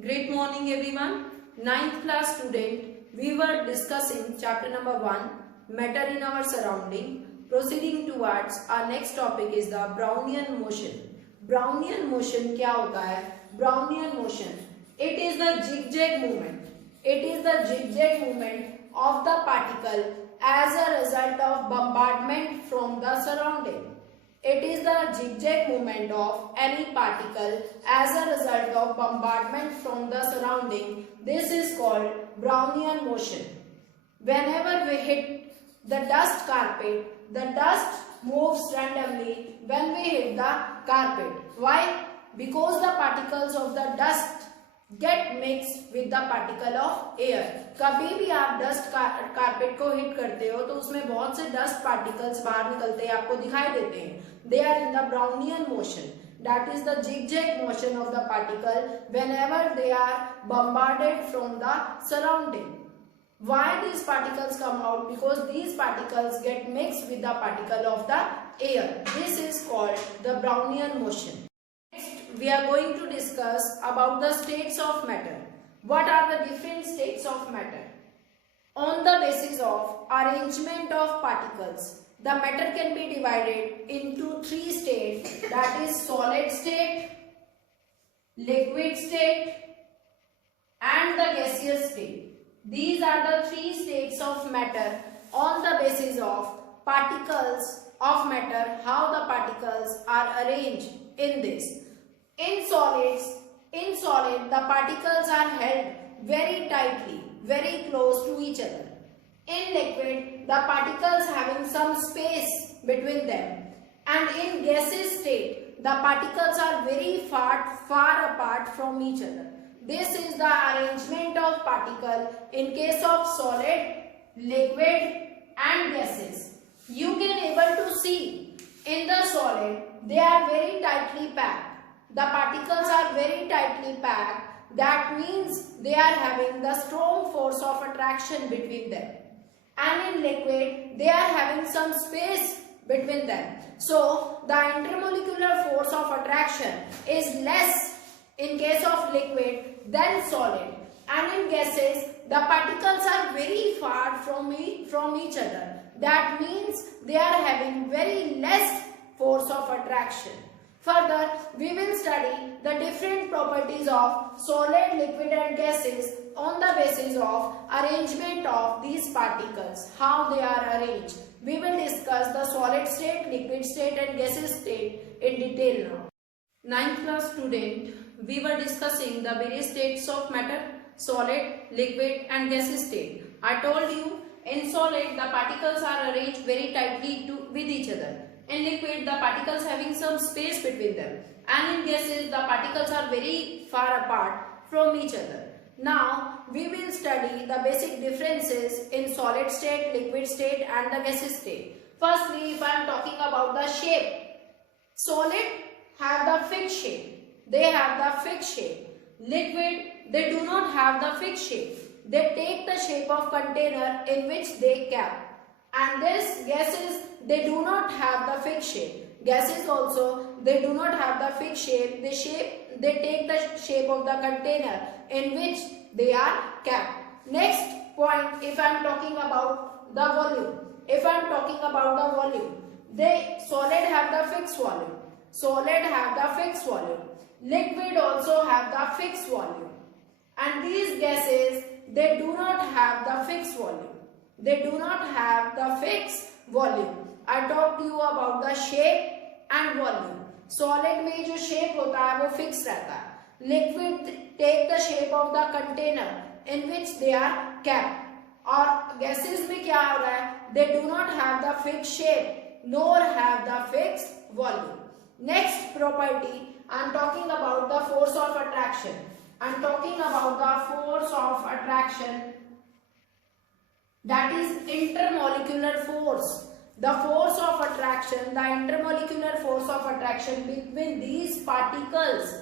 Great morning everyone. Ninth class student, we were discussing chapter number 1, matter in our surrounding. Proceeding towards our next topic is the Brownian motion. Brownian motion क्या होता है? Brownian motion, it is the zigzag movement. It is the zigzag movement of the particle as a result of bombardment from the surrounding. It is the zigzag movement of any particle as a result of bombardment from the surrounding. This is called Brownian motion. Whenever we hit the dust carpet, the dust moves randomly when we hit the carpet. Why? Because the particles of the dust get mixed with the particle of air. कभी भी आप dust carpet को hit करते हो तो उसमें बहुत से डस्ट पार्टिकल्स बाहर निकलते हैं, आपको दिखाई देते हैं. They are in the Brownian motion. That is the zigzag motion of the particle whenever they are bombarded from the surrounding. Why these particles come out? Because these particles get mixed with the particle of the air. This is called the Brownian motion. We are going to discuss about the states of matter. What are the different states of matter? On the basis of arrangement of particles, the matter can be divided into three states, that is solid state, liquid state and the gaseous state. These are the three states of matter on the basis of particles of matter, how the particles are arranged in this. In solid, the particles are held very tightly, very close to each other. In liquid, the particles having some space between them. And in gaseous state, the particles are very far apart from each other. This is the arrangement of particle in case of solid, liquid and gases. You can able to see in the solid, they are very tightly packed. The particles are very tightly packed. That means they are having the strong force of attraction between them. And in liquid, they are having some space between them. So, the intermolecular force of attraction is less in case of liquid than solid. And in gases, the particles are very far from each other. That means they are having very less force of attraction. Further, we will study the different properties of solid, liquid and gases on the basis of arrangement of these particles, how they are arranged. We will discuss the solid state, liquid state and gaseous state in detail now. Ninth class student, we were discussing the various states of matter, solid, liquid and gaseous state. I told you in solid the particles are arranged very tightly with each other. In liquid, the particles having some space between them, and in gases, the particles are very far apart from each other. Now, we will study the basic differences in solid state, liquid state and the gaseous state. Firstly, if I am talking about the shape, solid have the fixed shape. They have the fixed shape. Liquid, they do not have the fixed shape. They take the shape of container in which they kept. And this gases, they do not have the fixed shape. Gases also, they do not have the fixed shape. They take the shape of the container in which they are kept. Next point, if I am talking about the volume. If I am talking about the volume, solid have the fixed volume. Solid have the fixed volume. Liquid also have the fixed volume. And these gases, they do not have the fixed volume. They do not have the fixed volume. I talked to you about the shape and volume. Solid में जो shape होता है वो fixed रहता है. Liquid take the shape of the container in which they are kept. और gases में क्या हो रहा है? They do not have the fixed shape nor have the fixed volume. Next property, I am talking about the force of attraction. I am talking about the force of attraction. That is intermolecular force. The force of attraction, the intermolecular force of attraction between these particles.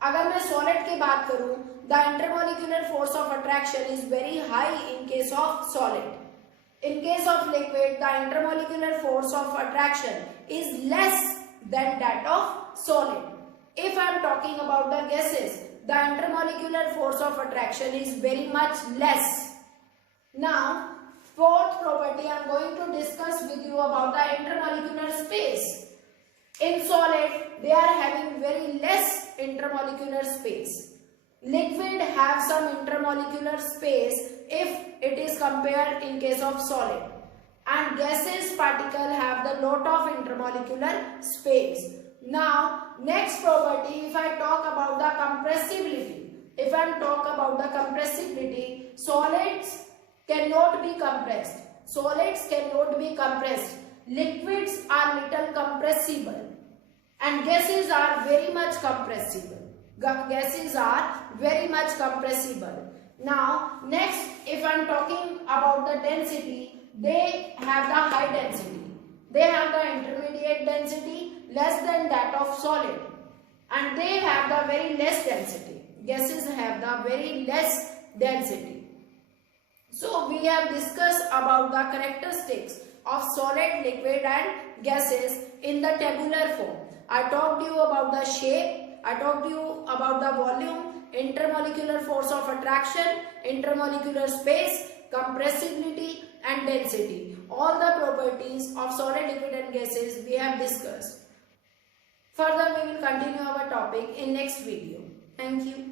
अगर मैं solid की बात करूं, the intermolecular force of attraction is very high in case of solid. In case of liquid, the intermolecular force of attraction is less than that of solid. If I am talking about the gases, the intermolecular force of attraction is very much less. Now, fourth property I am going to discuss with you about the intermolecular space. In solid, they are having very less intermolecular space. Liquid have some intermolecular space if it is compared in case of solid. And gaseous particle have the lot of intermolecular space. Now, next property, if I talk about the compressibility. If I talk about the compressibility, solids cannot be compressed. Solids cannot be compressed. Liquids are little compressible. And gases are very much compressible. Gases are very much compressible. Now, next, if I am talking about the density, they have the high density. They have the intermediate density less than that of solid. And they have the very less density. Gases have the very less density. So, we have discussed about the characteristics of solid, liquid and gases in the tabular form. I talked to you about the shape. I talked to you about the volume, intermolecular force of attraction, intermolecular space, compressibility and density. All the properties of solid, liquid and gases we have discussed. Further, we will continue our topic in next video. Thank you.